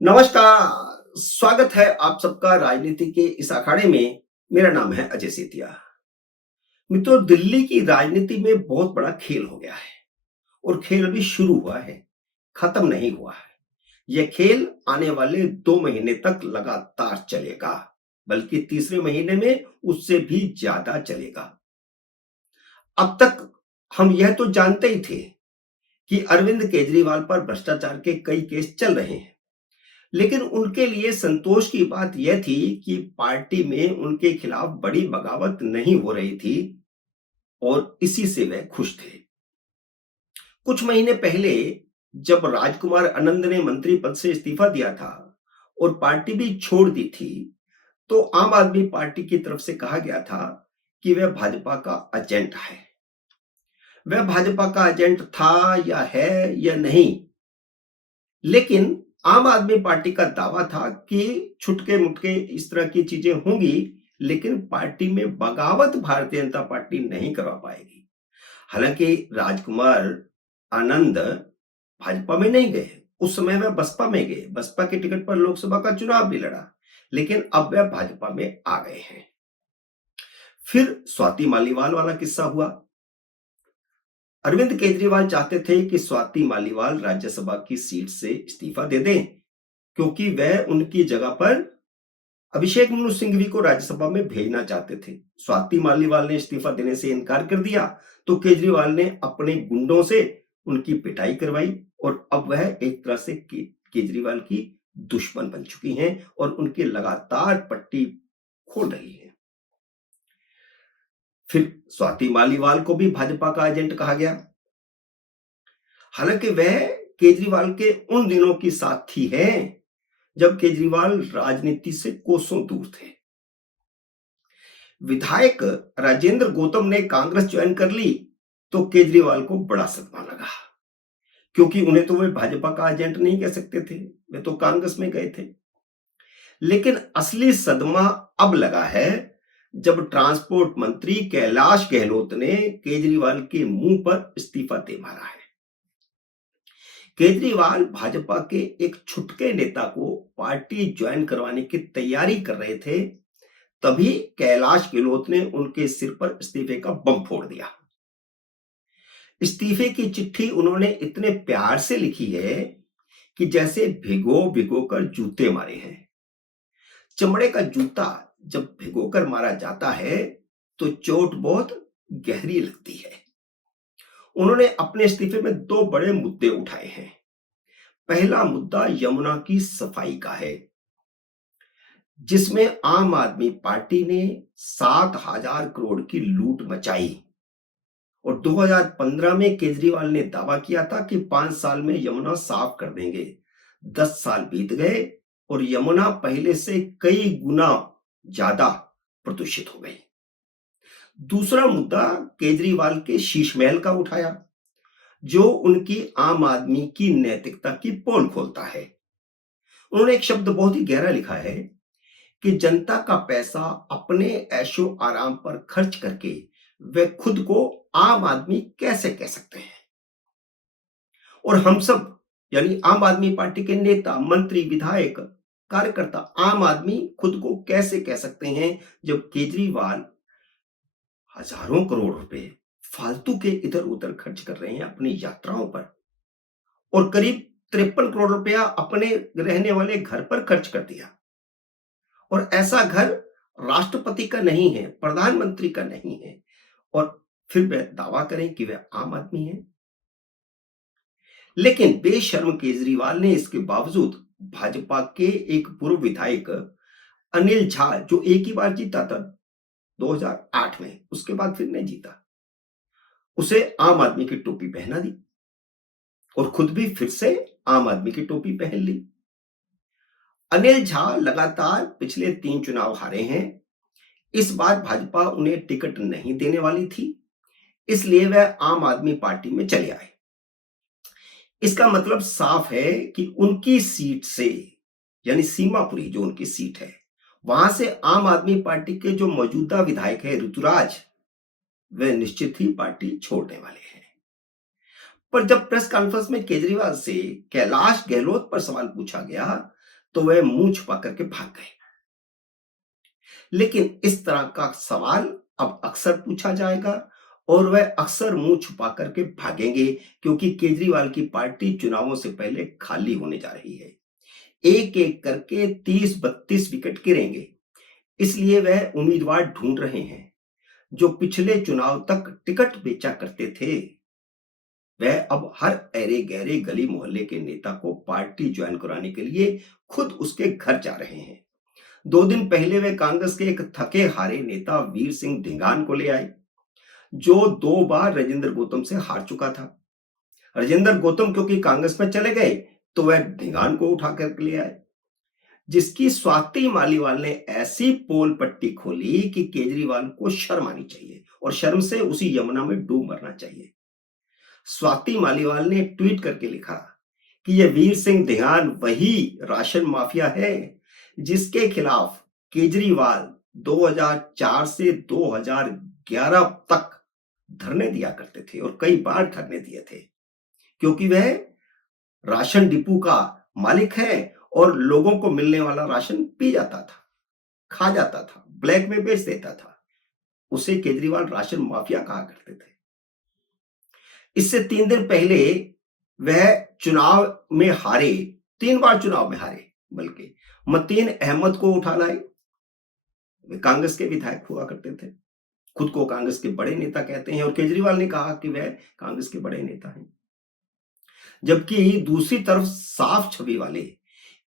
नमस्कार, स्वागत है आप सबका राजनीति के इस अखाड़े में। मेरा नाम है अजय सेतिया। मित्रों, दिल्ली की राजनीति में बहुत बड़ा खेल हो गया है और खेल अभी शुरू हुआ है, खत्म नहीं हुआ है। यह खेल आने वाले 2 महीने तक लगातार चलेगा, बल्कि तीसरे महीने में उससे भी ज्यादा चलेगा। अब तक हम यह तो जानते ही थे कि अरविंद केजरीवाल पर भ्रष्टाचार के कई केस चल रहे हैं, लेकिन उनके लिए संतोष की बात यह थी कि पार्टी में उनके खिलाफ बड़ी बगावत नहीं हो रही थी और इसी से वह खुश थे। कुछ महीने पहले जब राजकुमार आनंद ने मंत्री पद से इस्तीफा दिया था और पार्टी भी छोड़ दी थी, तो आम आदमी पार्टी की तरफ से कहा गया था कि वह भाजपा का एजेंट है। वह भाजपा का एजेंट था या है या नहीं, लेकिन आम आदमी पार्टी का दावा था कि छुटके मुटके इस तरह की चीजें होंगी, लेकिन पार्टी में बगावत भारतीय जनता पार्टी नहीं करवा पाएगी। हालांकि राजकुमार आनंद भाजपा में नहीं गए, उस समय वह बसपा में गए, बसपा के टिकट पर लोकसभा का चुनाव भी लड़ा, लेकिन अब वह भाजपा में आ गए हैं। फिर स्वाति मालीवाल वाला किस्सा हुआ। अरविंद केजरीवाल चाहते थे कि स्वाति मालीवाल राज्यसभा की सीट से इस्तीफा दे दें, क्योंकि वह उनकी जगह पर अभिषेक मनु सिंघवी को राज्यसभा में भेजना चाहते थे। स्वाति मालीवाल ने इस्तीफा देने से इनकार कर दिया, तो केजरीवाल ने अपने गुंडों से उनकी पिटाई करवाई और अब वह एक तरह से केजरीवाल की दुश्मन बन चुकी हैं और उनके लगातार पट्टी खोल रही है। फिर स्वाति मालीवाल को भी भाजपा का एजेंट कहा गया। हालांकि वह केजरीवाल के उन दिनों की साथी है जब केजरीवाल राजनीति से कोसों दूर थे। विधायक राजेंद्र गौतम ने कांग्रेस ज्वाइन कर ली तो केजरीवाल को बड़ा सदमा लगा, क्योंकि उन्हें तो वे भाजपा का एजेंट नहीं कह सकते थे, वे तो कांग्रेस में गए थे। लेकिन असली सदमा अब लगा है जब ट्रांसपोर्ट मंत्री कैलाश गहलोत ने केजरीवाल के मुंह पर इस्तीफा दे मारा है। केजरीवाल भाजपा के एक छुटके नेता को पार्टी ज्वाइन करवाने की तैयारी कर रहे थे, तभी कैलाश गहलोत ने उनके सिर पर इस्तीफे का बम फोड़ दिया। इस्तीफे की चिट्ठी उन्होंने इतने प्यार से लिखी है कि जैसे भिगो भिगो कर जूते मारे हैं। चमड़े का जूता जब भिगोकर मारा जाता है तो चोट बहुत गहरी लगती है। उन्होंने अपने इस्तीफे में 2 बड़े मुद्दे उठाए हैं। पहला मुद्दा यमुना की सफाई का है, जिसमें आम आदमी पार्टी ने 7,000 करोड़ की लूट मचाई और 2015 में केजरीवाल ने दावा किया था कि 5 साल में यमुना साफ कर देंगे। 10 साल बीत गए और यमुना पहले से कई गुना ज्यादा प्रदूषित हो गई। दूसरा मुद्दा केजरीवाल के शीश महल का उठाया, जो उनकी आम आदमी की नैतिकता की पोल खोलता है। उन्होंने एक शब्द बहुत ही गहरा लिखा है कि जनता का पैसा अपने ऐशो आराम पर खर्च करके वे खुद को आम आदमी कैसे कह सकते हैं। और हम सब यानी आम आदमी पार्टी के नेता, मंत्री, विधायक, कार्यकर्ता, आम आदमी खुद को कैसे कह सकते हैं जब केजरीवाल हजारों करोड़ रुपए फालतू के इधर उधर खर्च कर रहे हैं अपनी यात्राओं पर और करीब 53 करोड़ रुपया अपने रहने वाले घर पर खर्च कर दिया। और ऐसा घर राष्ट्रपति का नहीं है, प्रधानमंत्री का नहीं है, और फिर वे दावा करें कि वे आम आदमी हैं। लेकिन बेशर्म केजरीवाल ने इसके बावजूद भाजपा के एक पूर्व विधायक अनिल झा, जो एक ही बार जीता था 2008 में, उसके बाद फिर नहीं जीता, उसे आम आदमी की टोपी पहना दी और खुद भी फिर से आम आदमी की टोपी पहन ली। अनिल झा लगातार पिछले 3 चुनाव हारे हैं। इस बार भाजपा उन्हें टिकट नहीं देने वाली थी, इसलिए वह आम आदमी पार्टी में चले आए। इसका मतलब साफ है कि उनकी सीट से, यानी सीमापुरी जो उनकी सीट है, वहां से आम आदमी पार्टी के जो मौजूदा विधायक है ऋतुराज, वे निश्चित ही पार्टी छोड़ने वाले हैं। पर जब प्रेस कॉन्फ्रेंस में केजरीवाल से कैलाश गहलोत पर सवाल पूछा गया, तो वह मुंह छुपा करके भाग गए। लेकिन इस तरह का सवाल अब अक्सर पूछा जाएगा और वह अक्सर मुंह छुपा करके भागेंगे, क्योंकि केजरीवाल की पार्टी चुनावों से पहले खाली होने जा रही है। एक एक करके 30-32 विकेट गिरेंगे, इसलिए वह उम्मीदवार ढूंढ रहे हैं। जो पिछले चुनाव तक टिकट बेचा करते थे, वह अब हर अरे गहरे गली मोहल्ले के नेता को पार्टी ज्वाइन कराने के लिए खुद उसके घर जा रहे हैं। 2 दिन पहले वे कांग्रेस के एक थके हारे नेता वीर सिंह धिंगान को ले आए, जो 2 बार राजेंद्र गौतम से हार चुका था। राजेंद्र गौतम क्योंकि कांग्रेस में चले गए, तो वह धिंगान को उठा कर ले आए, जिसकी स्वाति मालीवाल ने ऐसी पोल पट्टी खोली कि केजरीवाल को शर्म आनी चाहिए और शर्म से उसी यमुना में डूब मरना चाहिए। स्वाति मालीवाल ने ट्वीट करके लिखा कि यह वीर सिंह धिंगान वही राशन माफिया है जिसके खिलाफ केजरीवाल 2004 से 2011 तक धरने दिया करते थे और कई बार धरने दिए थे, क्योंकि वह राशन डिपो का मालिक है और लोगों को मिलने वाला राशन पी जाता था, खा जाता था, ब्लैक में बेच देता था। उसे केजरीवाल राशन माफिया कहा करते थे। इससे 3 दिन पहले वह चुनाव में हारे, 3 बार चुनाव में हारे, बल्कि मतीन अहमद को उठा लाए। वे कांग्रेस के विधायक हुआ करते थे, खुद को कांग्रेस के बड़े नेता कहते हैं और केजरीवाल ने कहा कि वह कांग्रेस के बड़े नेता हैं। जबकि दूसरी तरफ साफ छवि वाले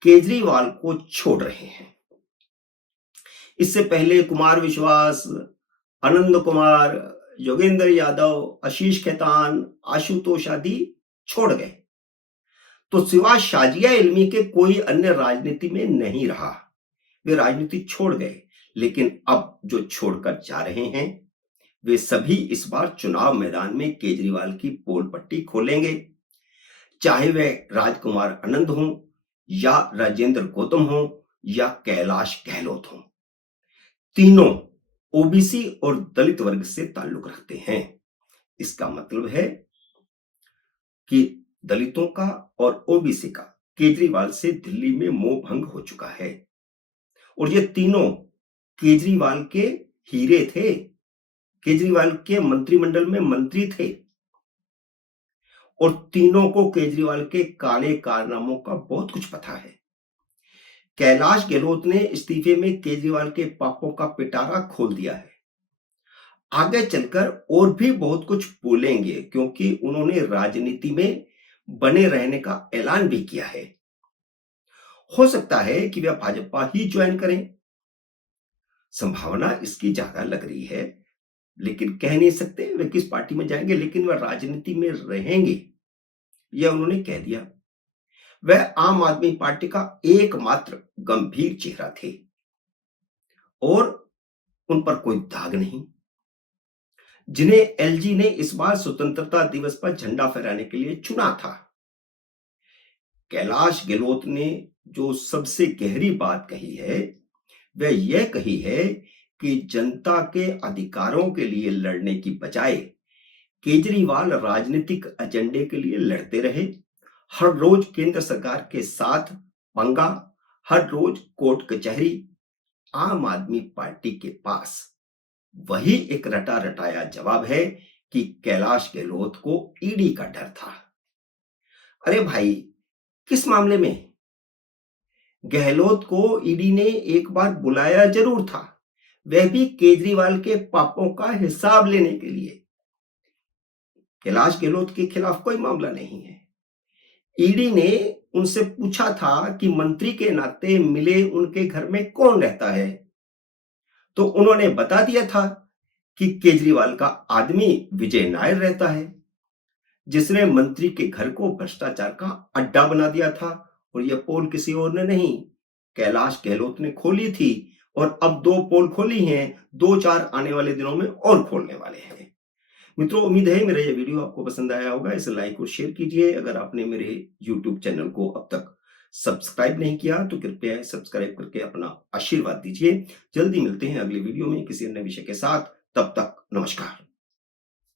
केजरीवाल को छोड़ रहे हैं। इससे पहले कुमार विश्वास, आनंद कुमार, योगेंद्र यादव, आशीष खेतान, आशुतोष आदि छोड़ गए, तो सिवा शाजिया इल्मी के कोई अन्य राजनीति में नहीं रहा। वे राजनीति छोड़ गए, लेकिन अब जो छोड़कर जा रहे हैं, वे सभी इस बार चुनाव मैदान में केजरीवाल की पोल पट्टी खोलेंगे, चाहे वे राजकुमार आनंद हों या राजेंद्र गौतम हों या कैलाश गहलोत हों। तीनों ओबीसी और दलित वर्ग से ताल्लुक रखते हैं। इसका मतलब है कि दलितों का और ओबीसी का केजरीवाल से दिल्ली में मोह भंग हो चुका है और ये तीनों केजरीवाल के हीरे थे, केजरीवाल के मंत्रिमंडल में मंत्री थे और तीनों को केजरीवाल के काले कारनामों का बहुत कुछ पता है। कैलाश गहलोत ने इस्तीफे में केजरीवाल के पापों का पिटारा खोल दिया है। आगे चलकर और भी बहुत कुछ बोलेंगे, क्योंकि उन्होंने राजनीति में बने रहने का ऐलान भी किया है। हो सकता है कि वे भाजपा ही ज्वाइन करें, संभावना इसकी ज्यादा लग रही है, लेकिन कह नहीं सकते वे किस पार्टी में जाएंगे, लेकिन वह राजनीति में रहेंगे, यह उन्होंने कह दिया। वह आम आदमी पार्टी का एकमात्र गंभीर चेहरा थे और उन पर कोई दाग नहीं, जिन्हें एलजी ने इस बार स्वतंत्रता दिवस पर झंडा फहराने के लिए चुना था। कैलाश गहलोत ने जो सबसे गहरी बात कही है, वह यह कही है कि जनता के अधिकारों के लिए लड़ने की बजाय केजरीवाल राजनीतिक एजेंडे के लिए लड़ते रहे। हर रोज केंद्र सरकार के साथ पंगा, हर रोज कोर्ट कचहरी। आम आदमी पार्टी के पास वही एक रटा रटाया जवाब है कि कैलाश गहलोत को ईडी का डर था। अरे भाई, किस मामले में? गहलोत को ईडी ने एक बार बुलाया जरूर था, वह भी केजरीवाल के पापों का हिसाब लेने के लिए। कैलाश गहलोत के खिलाफ कोई मामला नहीं है। ईडी ने उनसे पूछा था कि मंत्री के नाते मिले उनके घर में कौन रहता है, तो उन्होंने बता दिया था कि केजरीवाल का आदमी विजय नायर रहता है, जिसने मंत्री के घर को भ्रष्टाचार का अड्डा बना दिया था। और यह पोल किसी और ने नहीं, कैलाश गहलोत ने खोली थी और अब 2 पोल खोली हैं, 2-4 आने वाले दिनों में और खोलने वाले हैं। मित्रों, उम्मीद है मेरा यह वीडियो आपको पसंद आया होगा। इसे लाइक और शेयर कीजिए। अगर आपने मेरे YouTube चैनल को अब तक सब्सक्राइब नहीं किया तो कृपया सब्सक्राइब करके अपना आशीर्वाद दीजिए। जल्दी मिलते हैं अगले वीडियो में किसी अन्य विषय के साथ। तब तक नमस्कार।